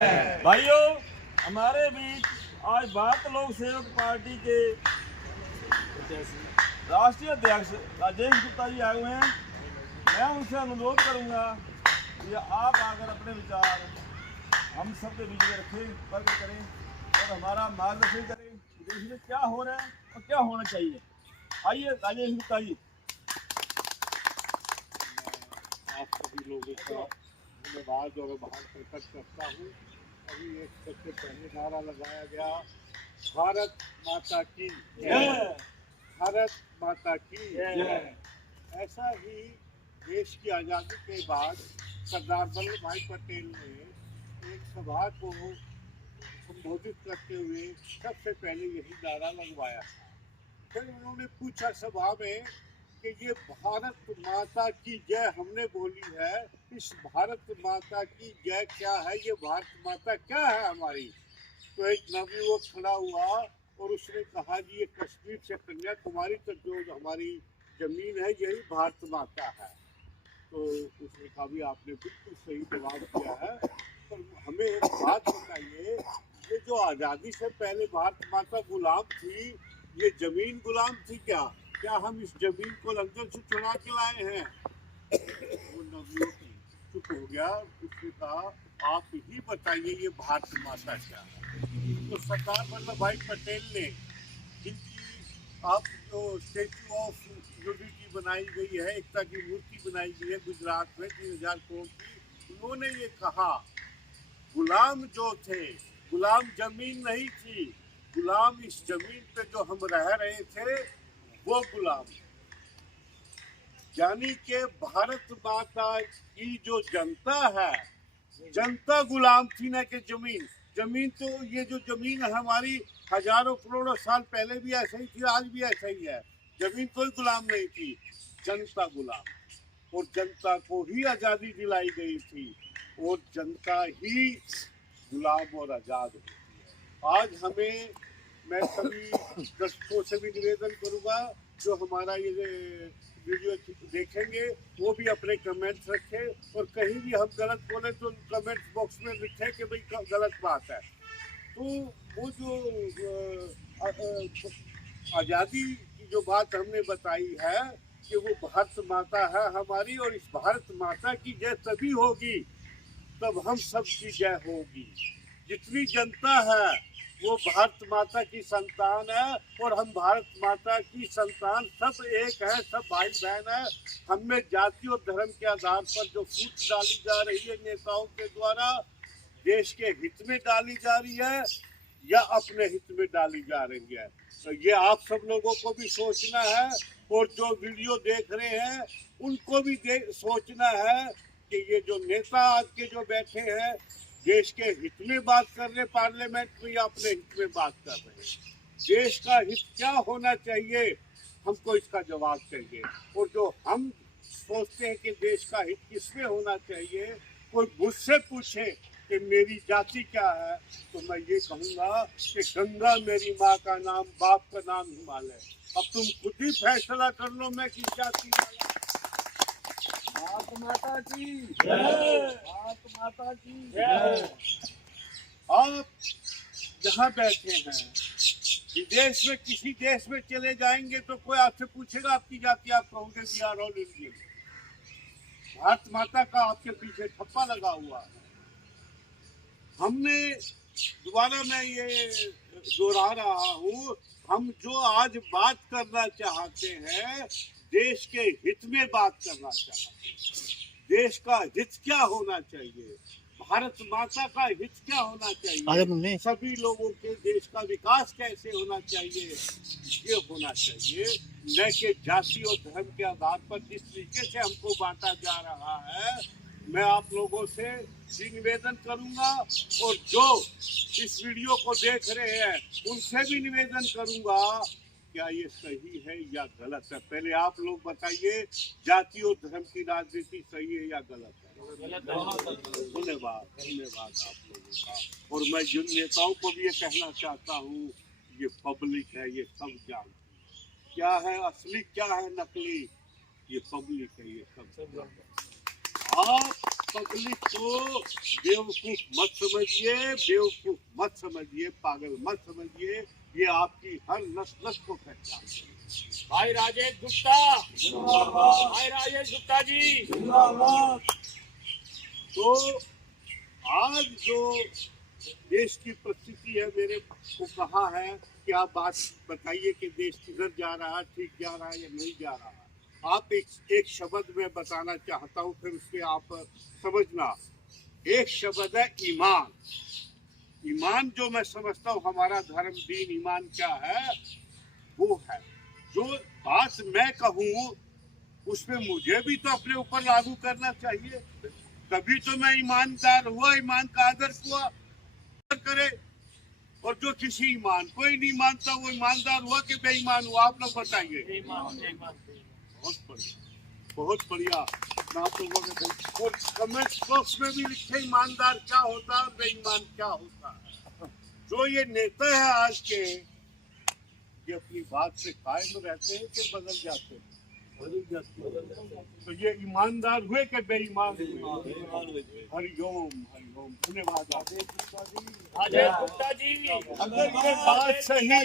भाइयों, हमारे बीच आज भारत लोक सेवक पार्टी के राष्ट्रीय अध्यक्ष राजेश गुप्ता जी आए हुए हैं। मैं उनसे अनुरोध करूंगा कि आप आकर अपने विचार हम सबके बीच में रखें, प्रकट करें और हमारा मार्गदर्शन करें कि देश में क्या हो रहा है और क्या होना चाहिए। आइए राजेश गुप्ता जी। आप सभी लोगों का धन्यवाद और आभार प्रकट करता हूँ। अभी एक सबसे पहले नारा लगाया गया, भारत माता की जय, भारत माता की जय। ऐसा ही देश की आज़ादी के बाद सरदार वल्लभ भाई पटेल ने एक सभा को संबोधित करते हुए सबसे पहले यही नारा लगवाया। फिर उन्होंने पूछा सभा में कि ये भारत माता की जय हमने बोली है, इस भारत माता की जय क्या है, ये भारत माता क्या है हमारी। तो एक नवयुवक खड़ा हुआ और उसने कहा जी ये कश्मीर से कन्याकुमारी तक जो हमारी जमीन है यही भारत माता है। तो उसने कहा भी आपने बिल्कुल सही जवाब दिया है, पर हमें एक बात बताइए, ये जो आज़ादी से पहले भारत माता गुलाम थी, ये जमीन गुलाम थी क्या? क्या हम इस जमीन को लंदन से चुरा के लाए हैं? वो नवयुवक चुप हो गया। उसने कहा आप ही बताइए ये भारत माता क्या है। तो सरदार वल्लभ भाई पटेल ने, जिनकी आप जो स्टेचू ऑफ यूनिटी बनाई गई है, एकता की मूर्ति बनाई गई है गुजरात में 3000 करोड़ की, उन्होंने ये कहा गुलाम जो थे, गुलाम जमीन नहीं थी, गुलाम इस जमीन पे जो हम रह रहे थे वो गुलाम। यानी कि भारत माता की जो जनता है, जनता गुलाम थी ना कि जमीन। जमीन तो ये जो जमीन है हमारी हजारों करोड़ों साल पहले भी ऐसे ही थी, आज भी ऐसा ही है। जमीन कोई गुलाम नहीं थी, जनता गुलाम। और जनता को ही आज़ादी दिलाई गई थी और जनता ही गुलाम और आज़ाद होती है। आज हमें, मैं सभी दर्शकों से भी निवेदन करूंगा जो हमारा ये वीडियो देखेंगे वो भी अपने कमेंट्स रखें, और कहीं भी हम गलत बोले तो कमेंट बॉक्स में लिखें कि भाई गलत बात है। तो वो जो आज़ादी की जो बात हमने बताई है कि वो भारत माता है हमारी, और इस भारत माता की जय तभी होगी तब हम सब की जय होगी। जितनी जनता है वो भारत माता की संतान है, और हम भारत माता की संतान सब एक है, सब भाई बहन है। हम में जाति और धर्म के आधार पर जो फूट डाली जा रही है नेताओं के द्वारा, देश के हित में डाली जा रही है या अपने हित में डाली जा रही है, तो ये आप सब लोगों को भी सोचना है, और जो वीडियो देख रहे हैं उनको भी सोचना है कि ये जो नेता आज के जो बैठे हैं देश के हित में बात कर रहे पार्लियामेंट में या अपने हित में बात कर रहे हैं। देश का हित क्या होना चाहिए, हमको इसका जवाब चाहिए। और जो हम सोचते हैं कि देश का हित किसमें होना चाहिए, कोई मुझसे पूछे कि मेरी जाति क्या है, तो मैं ये कहूँगा कि गंगा मेरी माँ का नाम, बाप का नाम हिमालय। अब तुम खुद ही फैसला कर लो मैं किस जाति वाला। भारत माता की जय, भारत माता की जय। आप जहाँ बैठे हैं, विदेश में किसी देश में चले जाएंगे तो कोई आपसे पूछेगा आपकी जाति, आप कहोगे we are all Indian. Bharat Mata का आपके पीछे ठप्पा लगा हुआ है। हमने, दोबारा मैं ये दोहरा रहा हूँ, हम जो आज बात करना चाहते हैं देश के हित में बात करना चाहते हैं। देश का हित क्या होना चाहिए, भारत माता का हित क्या होना चाहिए, सभी लोगों के देश का विकास कैसे होना चाहिए, ये होना चाहिए। न कि जाति और धर्म के आधार पर जिस तरीके से हमको बांटा जा रहा है। मैं आप लोगों से निवेदन करूंगा, और जो इस वीडियो को देख रहे हैं उनसे भी निवेदन करूंगा, क्या ये सही है या गलत है। पहले आप लोग बताइए, जाति और धर्म की राजनीति सही है या गलत है। धन्यवाद, धन्यवाद आप लोगों का। और मैं जिन नेताओं को भी ये कहना चाहता हूँ, ये पब्लिक है, ये सब जानती है क्या है असली क्या है नकली, ये पब्लिक है, ये सब। आप पब्लिक को बेवकूफ मत समझिए, बेवकूफ मत समझिए, पागल मत समझिए। ये आपकी हर नस नस को पहचान। भाई राजेश गुप्ता, भाई राजेश गुप्ता जी। तो आज जो देश की परिस्थिति है, मेरे को कहा है कि आप बात बताइए कि देश किधर जा रहा है, ठीक जा रहा है या नहीं जा रहा है। आप एक शब्द में बताना चाहता हूँ, फिर उसके आप समझना। एक शब्द है ईमान। ईमान जो मैं समझता हूँ, हमारा धर्म दीन ईमान क्या है, वो है जो बात मैं कहूँ उसमें मुझे भी तो अपने ऊपर लागू करना चाहिए, तभी तो मैं ईमानदार हुआ, ईमान का आदर हुआ करे। और जो किसी ईमान को ही नहीं मानता वो ईमानदार हुआ कि बेईमान हुआ, आप लोग बताइए। बहुत बढ़िया, बहुत बढ़िया। आप लोगों ने और कमेंट बॉक्स में भी लिखे ईमानदार क्या होता है और बेईमान क्या होता है। जो ये नेता है आज के, ये अपनी बात से कायम रहते हैं कि बदल जाते हैं? तो ये ईमानदार हुए कि बेईमान हुए? हरिओम हरिओम, धन्यवाद गुप्ता जी। अगर ये बात सही है,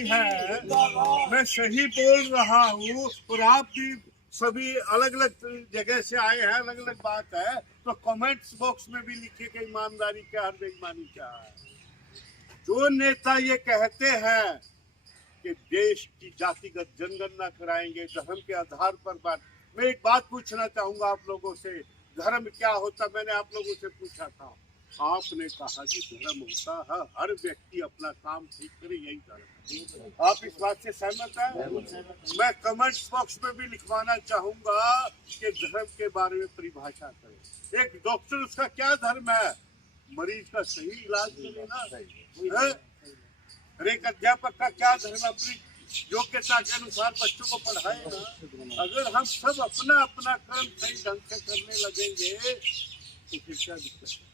मैं सही बोल रहा हूँ और आप भी सभी अलग अलग जगह से आए हैं, अलग अलग बात है, तो कमेंट्स बॉक्स में भी लिखिए कि ईमानदारी क्या है, बेईमानी क्या है। जो नेता ये कहते हैं कि देश की जातिगत जनगणना कराएंगे, धर्म के आधार पर बात, मैं एक बात पूछना चाहूंगा आप लोगों से, धर्म क्या होता? मैंने आप लोगों से पूछा था, आपने कहा कि धर्म होता है हर व्यक्ति अपना काम ठीक करे, यही धर्म है। आप इस बात से सहमत हैं? मैं कमेंट्स बॉक्स में भी लिखवाना चाहूंगा कि धर्म के बारे में परिभाषा करें। एक डॉक्टर, उसका क्या धर्म है? मरीज का सही इलाज करेगा। एक अध्यापक का क्या धर्म? अपनी योग्यता के अनुसार बच्चों को पढ़ाएगा। अगर हम सब अपना अपना कर्म सही ढंग से करने लगेंगे तो फिर क्या दिक्कत है?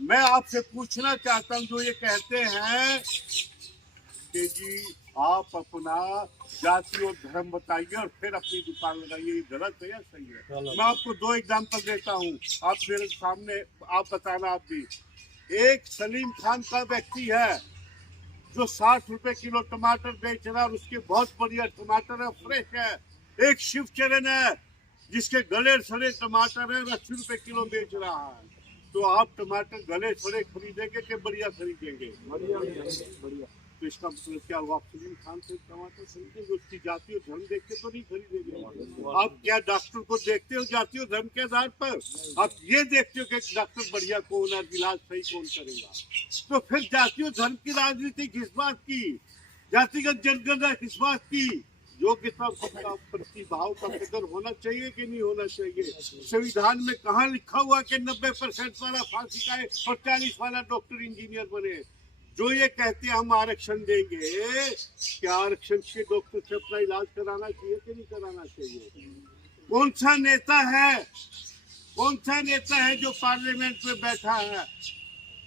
मैं आपसे पूछना चाहता हूँ, जो ये कहते हैं कि जी आप अपना जाति और धर्म बताइए और फिर अपनी दुकान लगाइए, ये गलत है या सही है? मैं आपको दो एग्जाम्पल देता हूँ, आप मेरे सामने आप बताना। आप भी, एक सलीम खान का व्यक्ति है जो 60 रुपए किलो टमाटर बेच रहा है और उसके बहुत बढ़िया टमाटर है, फ्रेश है। एक शिवचरण है जिसके गले सड़े टमाटर है, 80 रुपए किलो बेच रहा है। तो आप टमाटर गले सड़े खरीदेंगे कि बढ़िया खरीदेंगे? बढ़िया। तो इसका मतलब क्या हुआ? आप सलीम खान से टमाटर खरीदेंगे, उसकी जाति और धर्म देख के तो नहीं खरीदेंगे। आप क्या डॉक्टर को देखते हो जाति और धर्म के आधार पर? आप ये देखते हो कि डॉक्टर बढ़िया कौन है, इलाज सही कौन करेगा? तो फिर जाति और धर्म की राजनीति किस बात की? जातिगत जनगणना किस बात की? योग्यता प्रतिभाव का कदर होना चाहिए कि नहीं होना चाहिए? संविधान में कहाँ लिखा हुआ कि 90% वाला फांसी खाए और 40 वाला डॉक्टर इंजीनियर बने? जो ये कहते हैं हम आरक्षण देंगे, क्या आरक्षण से डॉक्टर से अपना इलाज कराना चाहिए कि नहीं कराना चाहिए? कौन सा नेता है, कौन सा नेता है जो पार्लियामेंट में बैठा है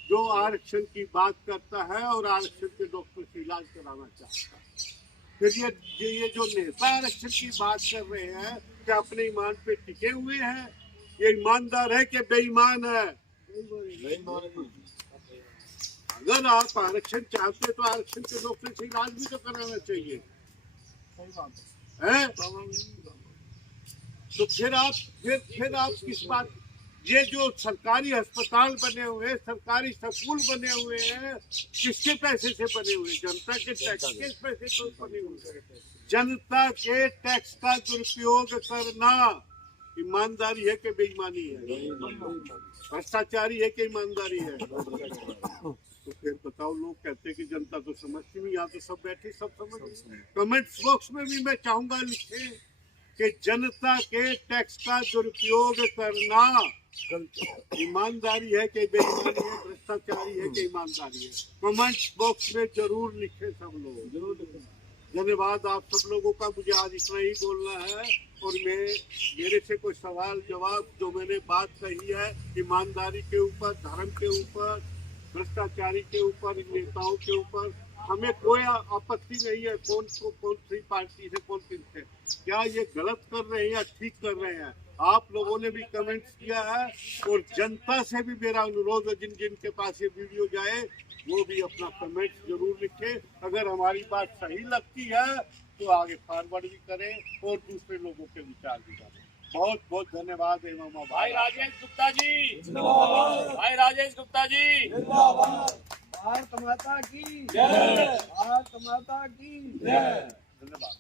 जो आरक्षण की बात करता है और आरक्षण के डॉक्टर से इलाज कराना चाहता है? फिर ये जो नेता आरक्षण की बात कर रहे हैं, क्या अपने ईमान पे टिके हुए हैं? ये ईमानदार है कि बेईमान है? अगर आप आरक्षण चाहते तो आरक्षण के डॉक्टर से इलाज भी तो कराना चाहिए, है? तो फिर आप किस बात? ये जो सरकारी अस्पताल बने हुए, सरकारी स्कूल बने हुए हैं, किसके पैसे से बने हुए? जनता के टैक्स के पैसे से बने हुए। जनता के टैक्स का दुरुपयोग करना ईमानदारी है कि बेईमानी है? भ्रष्टाचारी है कि ईमानदारी है? तो फिर बताओ, लोग कहते हैं कि जनता तो समझती नहीं, यहाँ तो सब बैठे सब समझ। कमेंट्स बॉक्स में भी मैं चाहूंगा लिखे कि जनता के टैक्स का दुरुपयोग करना ईमानदारी है कि बेईमानी है, भ्रष्टाचारी है कि ईमानदारी है? कमेंट्स बॉक्स में जरूर लिखे सब लोग, जरूर लिखें। धन्यवाद आप सब लोगों का। मुझे आज इतना ही बोलना है और मेरे से कोई सवाल जवाब जो मैंने बात कही है ईमानदारी के ऊपर, धर्म के ऊपर, भ्रष्टाचारी के ऊपर, नेताओं के ऊपर, हमें कोई आपत्ति नहीं है। कौन सी पार्टी से, कौन किस से, क्या ये गलत कर रहे हैं या ठीक कर रहे हैं, आप लोगों ने भी कमेंट्स किया है, और जनता से भी मेरा अनुरोध है, जिन जिन के पास ये वीडियो जाए वो भी अपना कमेंट जरूर लिखे। अगर हमारी बात सही लगती है तो आगे फॉरवर्ड भी करें और दूसरे लोगों के विचार भी करें। बहुत बहुत धन्यवाद एवं भाई आभार। राजेश गुप्ता जी, भाई राजेश गुप्ता जी, भारत माता की जय, भारत माता की जय। धन्यवाद।